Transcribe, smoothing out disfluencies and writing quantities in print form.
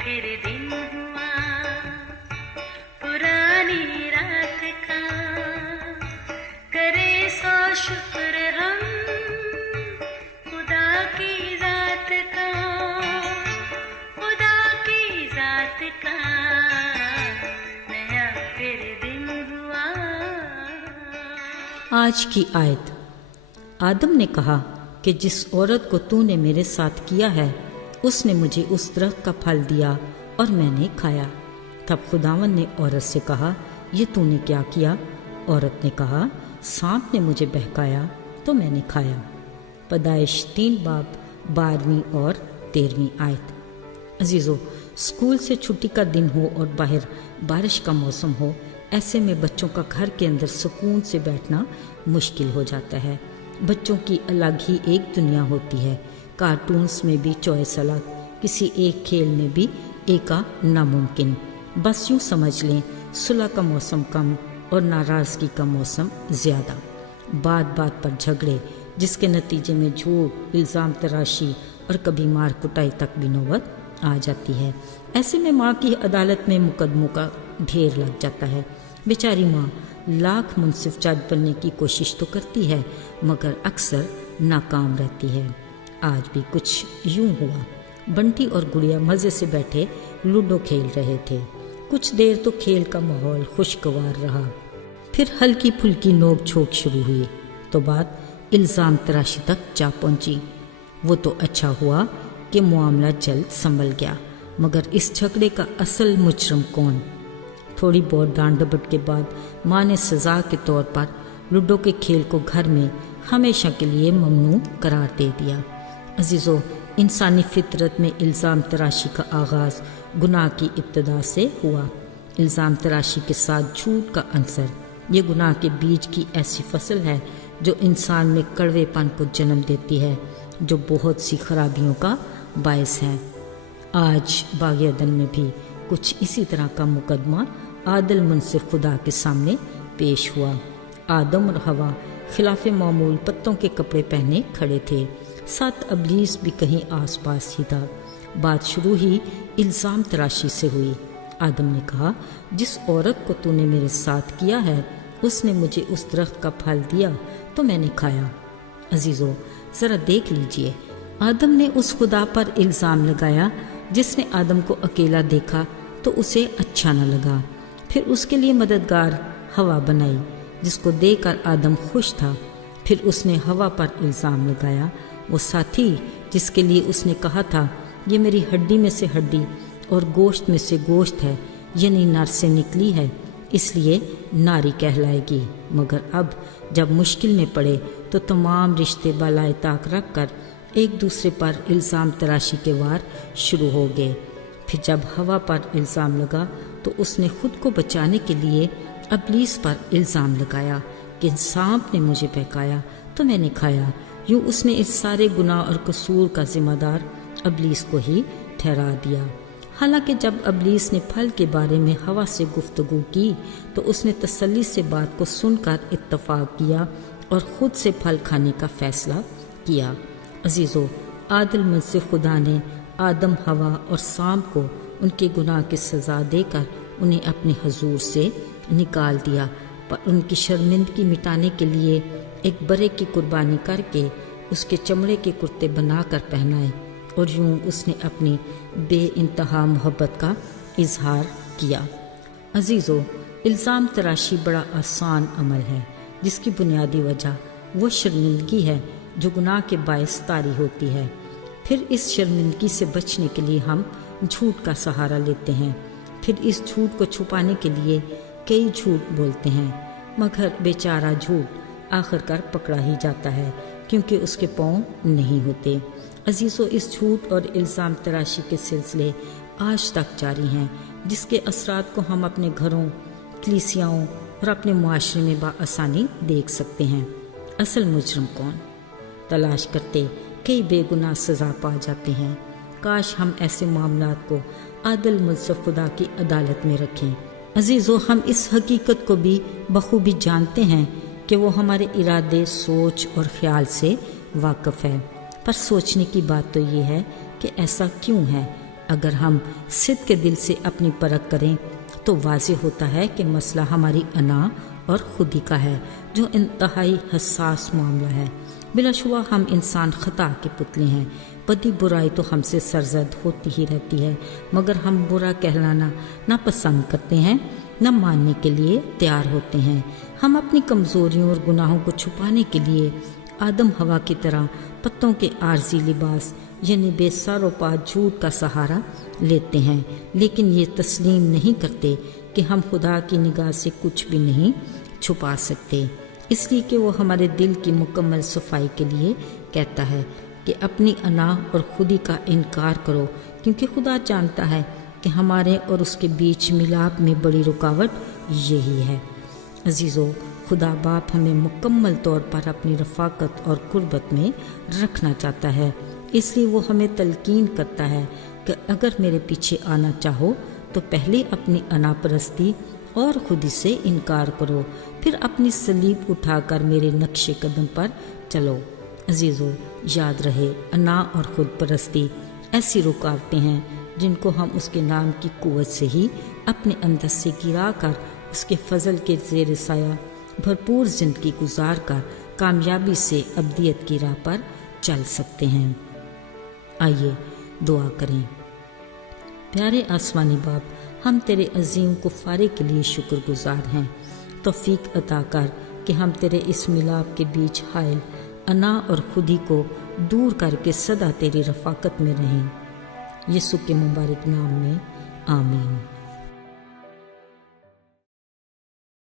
फिर दिन हुआ पुरानी रात का, करे सो शुक्र हम खुदा की जात का, खुदा की जात का, नया फिर दिन हुआ। आज की आयत। आदम ने कहा कि जिस औरत को तूने मेरे साथ किया है उसने मुझे उस दरख्त का फल दिया और मैंने खाया। तब खुदावंद ने औरत से कहा, ये तूने क्या किया? औरत ने कहा, सांप ने मुझे बहकाया तो मैंने खाया। पैदाइश 3 बाब 12वीं और 13वीं आयत। अजीज़ों, स्कूल से छुट्टी का दिन हो और बाहर बारिश का मौसम हो, ऐसे में बच्चों का घर के अंदर सुकून से बैठना मुश्किल हो जाता है। बच्चों की अलग ही एक दुनिया होती है। कार्टून्स में भी चॉइस अलग, किसी एक खेल में भी एका नामुमकिन। बस यूँ समझ लें, सुलह का मौसम कम और नाराज़गी का मौसम ज़्यादा। बात बात पर झगड़े, जिसके नतीजे में झूठ, इल्ज़ाम तराशी और कभी मार कुटाई तक भी नौबत आ जाती है। ऐसे में माँ की अदालत में मुकदमों का ढेर लग जाता है। बेचारी माँ लाख मुनसिफ जज बनने की कोशिश तो करती है मगर अक्सर नाकाम रहती है। आज भी कुछ यूं हुआ। बंटी और गुड़िया मज़े से बैठे लूडो खेल रहे थे। कुछ देर तो खेल का माहौल खुशगवार रहा, फिर हल्की फुल्की नोक झोंक शुरू हुई तो बात इल्ज़ाम तराशी तक जा पहुंची। वो तो अच्छा हुआ कि मामला जल्द संभल गया, मगर इस झगड़े का असल मुजरम कौन? थोड़ी बहुत डांट डपट के बाद माँ ने सज़ा के तौर पर लूडो के खेल को घर में हमेशा के लिए ममनू करार दे दिया। अजीज़ों, इंसानी फितरत में इल्ज़ाम तराशी का आगाज़ गुनाह की इब्तिदा से हुआ। इल्ज़ाम तराशी के साथ झूठ का अंसर, ये गुनाह के बीज की ऐसी फसल है जो इंसान में कड़वेपन को जन्म देती है, जो बहुत सी खराबियों का बायस है। आज बाग़ अदन में भी कुछ इसी तरह का मुकदमा आदिल मुनसिफ खुदा के सामने पेश हुआ। आदम और हवा खिलाफ मामूल पत्तों के कपड़े पहने खड़े थे, साथ अबलीस भी कहीं आसपास ही था। बात शुरू ही इल्ज़ाम तराशी से हुई। आदम ने कहा, जिस औरत को तूने मेरे साथ किया है उसने मुझे उस दरख्त का फल दिया तो मैंने खाया। अजीज़ों, ज़रा देख लीजिए, आदम ने उस खुदा पर इल्ज़ाम लगाया जिसने आदम को अकेला देखा तो उसे अच्छा न लगा। फिर उसके लिए मददगार हवा बनाई जिसको देखकर आदम खुश था। फिर उसने हवा पर इल्ज़ाम लगाया, वो साथी जिसके लिए उसने कहा था ये मेरी हड्डी में से हड्डी और गोश्त में से गोश्त है, यानी नर से निकली है, इसलिए नारी कहलाएगी। मगर अब जब मुश्किल में पड़े तो तमाम रिश्ते बालाए ताक रख कर एक दूसरे पर इल्ज़ाम तराशी के वार शुरू हो गए। फिर जब हवा पर इल्ज़ाम लगा तो उसने खुद को बचाने के लिए अबलीस पर इल्ज़ाम लगाया कि सांप ने मुझे बहकाया तो मैंने खाया। यूँ उसने इस सारे गुनाह और कसूर का जिम्मेदार अबलीस को ही ठहरा दिया। हालांकि जब अबलीस ने फल के बारे में हवा से गुफ्तगू की तो उसने तसल्ली से बात को सुनकर इत्तफाक किया और ख़ुद से फल खाने का फ़ैसला किया। अजीज़ों, आदिल मुनसिफ खुदा ने आदम, हवा और सांप को उनके गुनाह की सज़ा देकर उन्हें अपने हुजूर से निकाल दिया, पर उनकी शर्मिंदगी मिटाने के लिए एक बरे की कुर्बानी करके उसके चमड़े के कुर्ते बनाकर पहनाए और यूँ उसने अपनी बेइंतहा मोहब्बत का इजहार किया। अजीज़ों, इल्ज़ाम तराशी बड़ा आसान अमल है जिसकी बुनियादी वजह वो शर्मिंदगी है जो गुनाह के बायस तारी होती है। फिर इस शर्मिंदगी से बचने के लिए हम झूठ का सहारा लेते हैं। फिर इस झूठ को छुपाने के लिए कई झूठ बोलते हैं, मगर बेचारा झूठ आखिरकार पकड़ा ही जाता है क्योंकि उसके पाँव नहीं होते। अजीज़ों, इस झूठ और इल्ज़ाम तराशी के सिलसिले आज तक जारी हैं, जिसके असरात को हम अपने घरों, कलीसियाओं और अपने मुआशरे में बआसानी देख सकते हैं। असल मुजरम कौन? तलाश करते कई बेगुनाह सज़ा पा जाते हैं। काश हम ऐसे मामलात को आदिल मुनसिफ खुदा की अदालत में रखें। अजीज़ों, हम इस हकीकत को भी बखूबी जानते हैं कि वो हमारे इरादे, सोच और ख्याल से वाकिफ़ है, पर सोचने की बात तो ये है कि ऐसा क्यों है। اگر ہم صدق کے دل سے اپنی پرکھ کریں تو واضح ہوتا ہے کہ مسئلہ ہماری انا اور خودی کا ہے، جو انتہائی حساس معاملہ ہے۔ بلا شبہ ہم انسان خطا کے پتلے ہیں، بدی برائی تو ہم سے سرزد ہوتی ہی رہتی ہے، مگر ہم برا کہلانا نہ پسند کرتے ہیں، نہ ماننے کے لیے تیار ہوتے ہیں۔ ہم اپنی کمزوریوں اور گناہوں کو چھپانے کے لیے آدم ہوا کی طرح پتوں کے عارضی لباس یعنی بے سر و پا جھوٹ کا سہارا لیتے ہیں، لیکن یہ تسلیم نہیں کرتے کہ ہم خدا کی نگاہ سے کچھ بھی نہیں چھپا سکتے، اس لیے کہ وہ ہمارے دل کی مکمل صفائی کے لیے کہتا ہے کہ اپنی انا اور خودی کا انکار کرو، کیونکہ خدا جانتا ہے کہ ہمارے اور اس کے بیچ ملاپ میں بڑی رکاوٹ یہی ہے۔ عزیزو، خدا باپ ہمیں مکمل طور پر اپنی رفاقت اور قربت میں رکھنا چاہتا ہے، اس لیے وہ ہمیں تلقین کرتا ہے کہ اگر میرے پیچھے آنا چاہو تو پہلے اپنی انا پرستی اور خودی سے انکار کرو، پھر اپنی صلیب اٹھا کر میرے نقش قدم پر چلو۔ عزیزو، یاد رہے، انا اور خود پرستی ایسی رکاوٹیں ہیں جن کو ہم اس کے نام کی قوت سے ہی اپنے اندر سے گرا کر اس کے فضل کے زیر سایہ بھرپور زندگی گزار کر کامیابی سے ابدیت کی راہ پر چل سکتے ہیں۔ آئیے دعا کریں۔ پیارے آسمانی باپ، ہم تیرے عظیم کفارے کے لیے شکر گزار ہیں۔ توفیق عطا کر کہ ہم تیرے اس ملاپ کے بیچ حائل انا اور خودی کو دور کر کے سدا تیری رفاقت میں رہیں۔ یسوع کے مبارک نام میں آمین۔